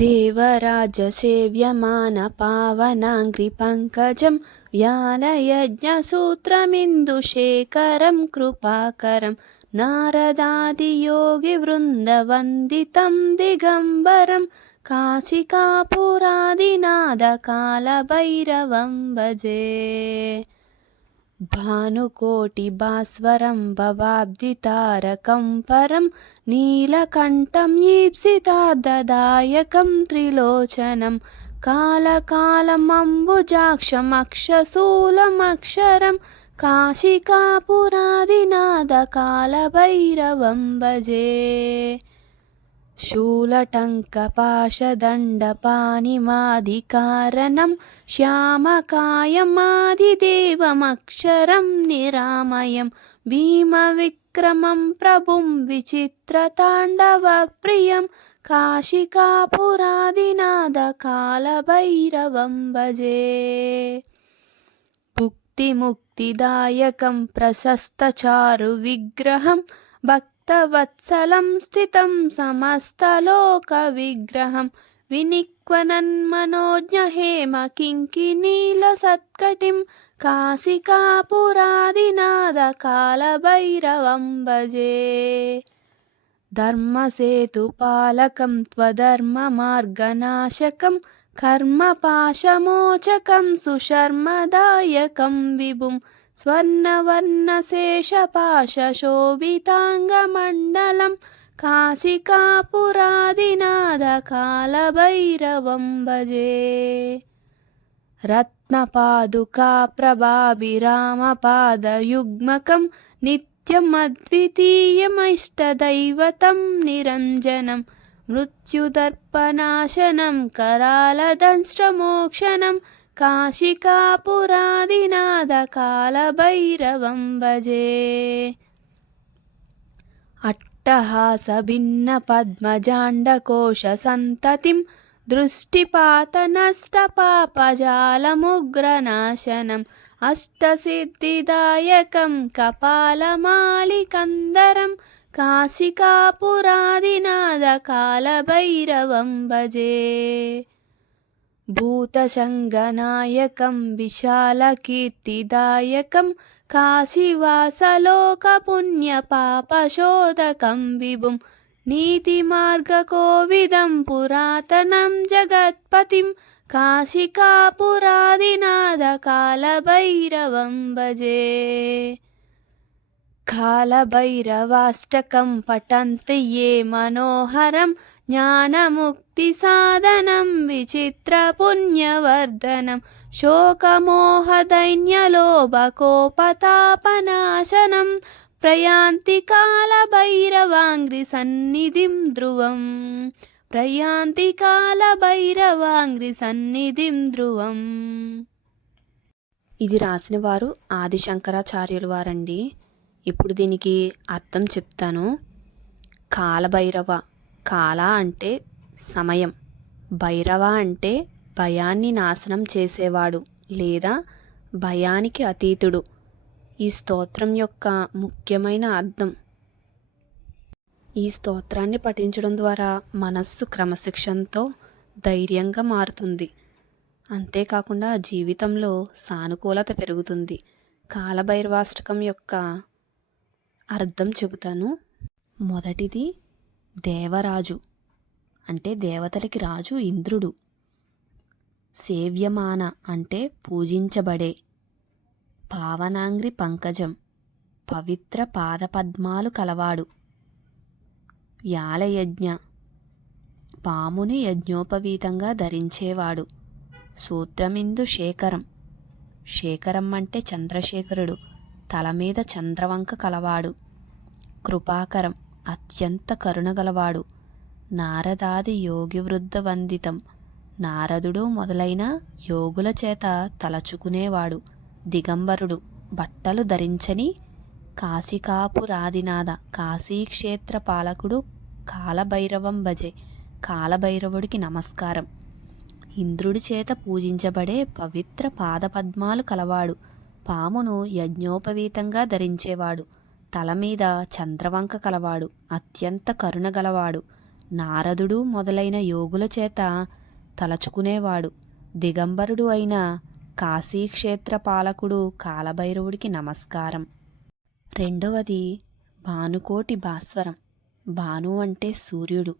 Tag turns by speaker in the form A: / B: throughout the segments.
A: देवराजसेव्यमानपावनाङ्घ्रिपङ्कजं व्यालयज्ञसूत्रमिन्दुशेखरं कृपाकरं नारदादियोगिवृन्दवन्दितं दिगम्बरं काशिकापुरादिनादकालभैरवं भजे భానుకోటిభాస్వరం భవాబ్దితారకం పరం నీలకంఠం ఈప్సితార్థదాయకం త్రిలోచనం కాలకాలమంబుజాక్షమక్షశూలమక్షరం కాశికాపురాదినాద కాలభైరవం భజే शूलटङ्कपाशदण्डपाणिमादिकारणं श्यामकायमादिदेवमक्षरं निरामयं भीमविक्रमं प्रभुं विचित्रताण्डवप्रियं काशिकापुरादिनादकालभैरवं भजे भुक्तिमुक्तिदायकं प्रशस्तचारुविग्रहं తవత్సలం స్థితం సమస్తలోకవిగ్రహం. వినిక్వనన్మనోజ్ఞహేమ కింకినీలసత్కటిం కాళభైరవం భజే. ధర్మసేతుపాలకం త్వధర్మమార్గనాశకం కర్మపాశమోచకం సుశర్మదాయకం విభుం. स्वर्णवर्णशेषपाशशोभिताङ्गमण्डलं काशिकापुरादिनादकालभैरवं भजे रत्नपादुकाप्रभाभिरामपादयुग्मकं नित्यमद्वितीयमिष्टदैवतं निरञ्जनं मृत्युदर्पनाशनं కాశికాపురాదినాథ కాలభైరవం భజే. అట్టహాస భిన్న పద్మజాండకోశ సంతతిం దృష్టిపాత నష్ట పాపజాలముగ్రనాశనం అష్టసిద్ధిదాయకం కపాలమాలికందరం కాశికాపురాదినాథ కాలభైరవం భజే. भूतशङ्गनायकं विशालकीर्तिदायकं काशीवासलोकपुण्यपापशोधकं विभुं नीतिमार्गकोविदं पुरातनं जगत्पतिं काशिकापुरादिनादकालभैरवं भजे कालभैरवाष्टकं पठन्ति ये मनोहरं ज्ञानमुक्तिसाधनं विचित्रपुण्यवर्धनं शोकमोहदैन्यलोभकोपतापनाशनं प्रयान्ति कालभैरवाङ्घ्रिसन्निधिं ध्रुवम् ప్రయాంతి కాలభైరవాంగ్రి సన్నిధిం ధ్రువం ఇది రాసిన వారు ఆదిశంకరాచార్యుల వారండి ఇప్పుడు దీనికి అర్థం చెప్తాను కాలభైరవ కాల అంటే సమయం. భైరవ అంటే భయాన్ని నాశనం చేసేవాడు లేదా భయానికి అతీతుడు. ఈ స్తోత్రం యొక్క ముఖ్యమైన అర్థం. ఈ స్తోత్రాన్ని పఠించడం ద్వారా మనస్సు క్రమశిక్షణతో ధైర్యంగా మారుతుంది. అంతేకాకుండా జీవితంలో సానుకూలత పెరుగుతుంది. కాలభైరవాష్టకం యొక్క అర్థం చెబుతాను. మొదటిది దేవరాజు. అంటే దేవతలకి రాజు ఇంద్రుడు. సేవ్యమాన అంటే పూజించబడే. పావనాంగ్రి పంకజం. పవిత్ర పాదపద్మాలు కలవాడు. యాలయజ్ఞ. పాముని యజ్ఞోపవీతంగా ధరించేవాడు. సూత్రమిందు శేఖరం. శేఖరం అంటే చంద్రశేఖరుడు. తల మీద చంద్రవంక కలవాడు. కృపాకరం. అత్యంత కరుణగలవాడు. నారదాది యోగి వృద్ధ వందితం నారదుడు మొదలైన యోగుల చేత తలచుకునేవాడు. దిగంబరుడు బట్టలు ధరించని కాశీకాపురాదినాథ కాశీక్షేత్ర పాలకుడు కాలభైరవం భజే కాలభైరవుడికి నమస్కారం. ఇంద్రుడి చేత పూజించబడే పవిత్ర పాదపద్మాలు కలవాడు. పామును యజ్ఞోపవీతంగా ధరించేవాడు. తల మీద చంద్రవంక కలవాడు అత్యంత కరుణ గలవాడు. నారదుడు మొదలైన యోగుల చేత తలచుకునేవాడు. దిగంబరుడు అయిన కాశీక్షేత్ర పాలకుడు కాలభైరవుడికి నమస్కారం. రెండవది భానుకోటి భాస్వరం. భాను అంటే సూర్యుడు.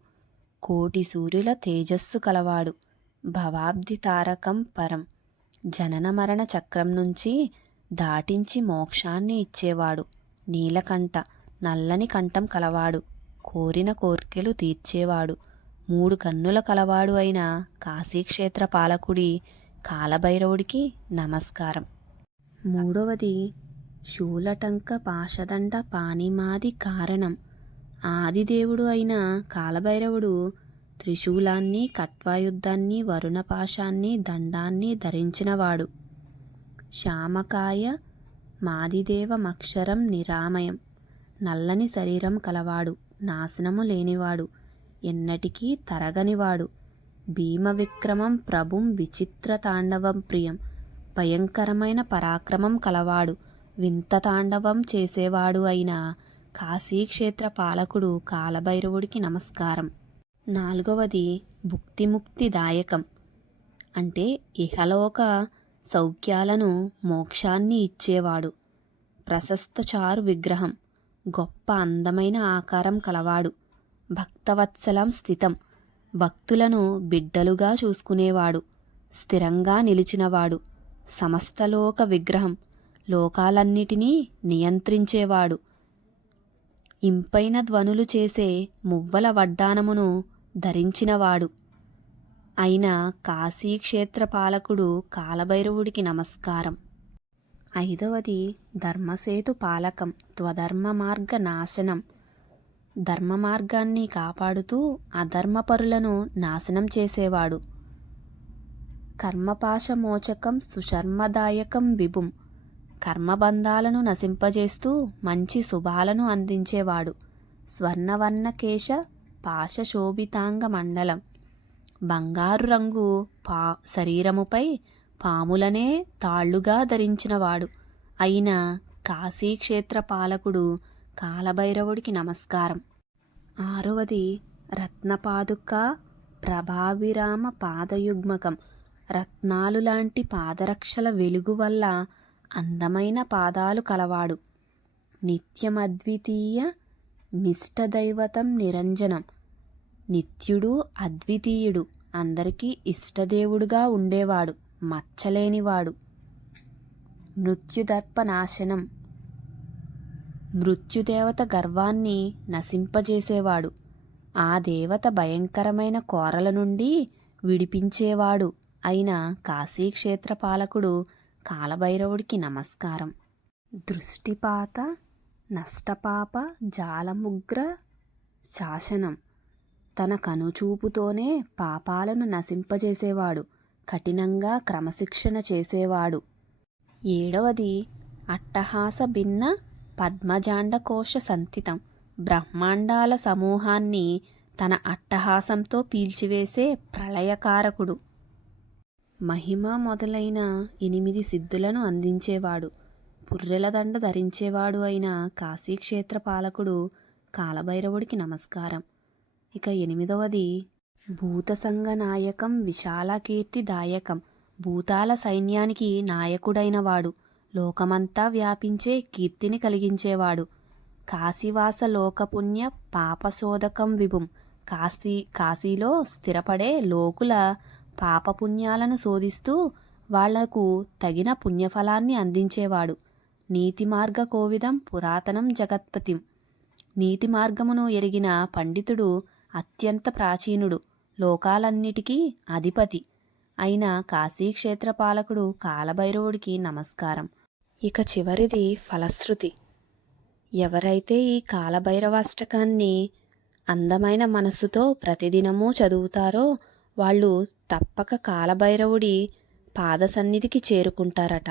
A: కోటి సూర్యుల తేజస్సు కలవాడు. భవాబ్ది తారకం పరం. జనన మరణ చక్రం నుంచి దాటించి మోక్షాన్ని ఇచ్చేవాడు. నీలకంఠ నల్లని కంఠం కలవాడు. కోరిన కోర్కెలు తీర్చేవాడు. మూడు కన్నుల కలవాడు అయిన కాశీక్షేత్ర పాలకుడి కాలభైరవుడికి నమస్కారం. మూడవది శూలటంక పాషదండ పానిమాది కారణం. ఆదిదేవుడు అయిన కాలభైరవుడు త్రిశూలాన్ని కట్వాయుద్ధాన్ని వరుణపాశాన్ని దండాన్ని ధరించినవాడు. శ్యామకాయ మాదిదేవమక్షరం నిరామయం. నల్లని శరీరం కలవాడు నాశనము లేనివాడు ఎన్నటికీ తరగనివాడు. భీమవిక్రమం ప్రభుం విచిత్ర తాండవం ప్రియం. భయంకరమైన పరాక్రమం కలవాడు వింత తాండవం చేసేవాడు అయిన కాశీక్షేత్ర పాలకుడు కాలభైరవుడికి నమస్కారం. నాలుగవది భుక్తిముక్తిదాయకం. అంటే ఇహలోక సౌఖ్యాలను మోక్షాన్ని ఇచ్చేవాడు. ప్రశస్త చారు విగ్రహం గొప్ప అందమైన ఆకారం కలవాడు. భక్తవత్సలం స్థితం భక్తులను బిడ్డలుగా చూసుకునేవాడు. స్థిరంగా నిలిచినవాడు. సమస్తలోక విగ్రహం లోకాలన్నిటినీ నియంత్రించేవాడు. ఇంపైన ధ్వనులు చేసే మువ్వల వడ్డానమును ధరించినవాడు. అయిన కాశీక్షేత్ర పాలకుడు కాలభైరవుడికి నమస్కారం. ఐదవది ధర్మసేతు పాలకం త్వధర్మ మార్గ నాశనం. ధర్మ మార్గాన్ని కాపాడుతూ అధర్మపరులను నాశనం చేసేవాడు. కర్మపాశమోచకం సుశర్మదాయకం విభుం. కర్మబంధాలను నశింపజేస్తూ మంచి శుభాలను అందించేవాడు. స్వర్ణవర్ణకేశ పాశశోభితాంగ మండలం. బంగారు రంగు పా శరీరముపై పాములనే తాళ్ళుగా ధరించినవాడు. అయిన కాశీక్షేత్ర పాలకుడు కాలభైరవుడికి నమస్కారం. ఆరవది రత్నపాదుక ప్రభావిరామ పాదయుగ్మకం. రత్నాలు లాంటి పాదరక్షల వెలుగు వల్ల అందమైన పాదాలు కలవాడు. నిత్యమద్వితీయ మిష్టదైవతం నిరంజనం. నిత్యుడు అద్వితీయుడు అందరికీ ఇష్టదేవుడుగా ఉండేవాడు మచ్చలేనివాడు. మృత్యుదర్పనాశనం మృత్యుదేవత గర్వాన్ని నశింపజేసేవాడు. ఆ దేవత భయంకరమైన కోరల నుండి విడిపించేవాడు అయిన కాశీక్షేత్ర పాలకుడు కాలభైరవుడికి నమస్కారం. దృష్టిపాత నష్టపాప జాలముగ్ర శాసనం. తన కనుచూపుతోనే పాపాలను నశింపజేసేవాడు కఠినంగా క్రమశిక్షణ చేసేవాడు. ఏడవది అట్టహాస భిన్న పద్మజాండకోశ సంతితం. బ్రహ్మాండాల సమూహాన్ని తన అట్టహాసంతో పీల్చివేసే ప్రళయకారకుడు. మహిమ మొదలైన ఎనిమిది సిద్ధులను అందించేవాడు. పుర్రెలదండ ధరించేవాడు అయిన కాశీక్షేత్ర పాలకుడు కాలభైరవుడికి నమస్కారం. ఇక ఎనిమిదవది. భూత సంఘ నాయకం విశాలకీర్తిదాయకం భూతాల సైన్యానికి నాయకుడైనవాడు లోకమంతా వ్యాపించే కీర్తిని కలిగించేవాడు. కాశీవాస లోకపుణ్య పాపశోధకం విభుం. కాశీ కాశీలో స్థిరపడే లోకుల పాపపుణ్యాలను శోధిస్తూ వాళ్ళకు తగిన పుణ్యఫలాన్ని అందించేవాడు. నీతి మార్గ కోవిదం పురాతనం జగత్పతిం. నీతి మార్గమును ఎరిగిన పండితుడు అత్యంత ప్రాచీనుడు లోకాలన్నిటికీ అధిపతి. అయిన కాశీక్షేత్ర పాలకుడు కాలభైరవుడికి నమస్కారం. ఇక చివరిది ఫలశ్రుతి. ఎవరైతే ఈ కాలభైరవాష్టకాన్ని అందమైన మనస్సుతో ప్రతిదినమూ చదువుతారో వాళ్ళు తప్పక కాలభైరవుడి పాద సన్నిధికి చేరుకుంటారట.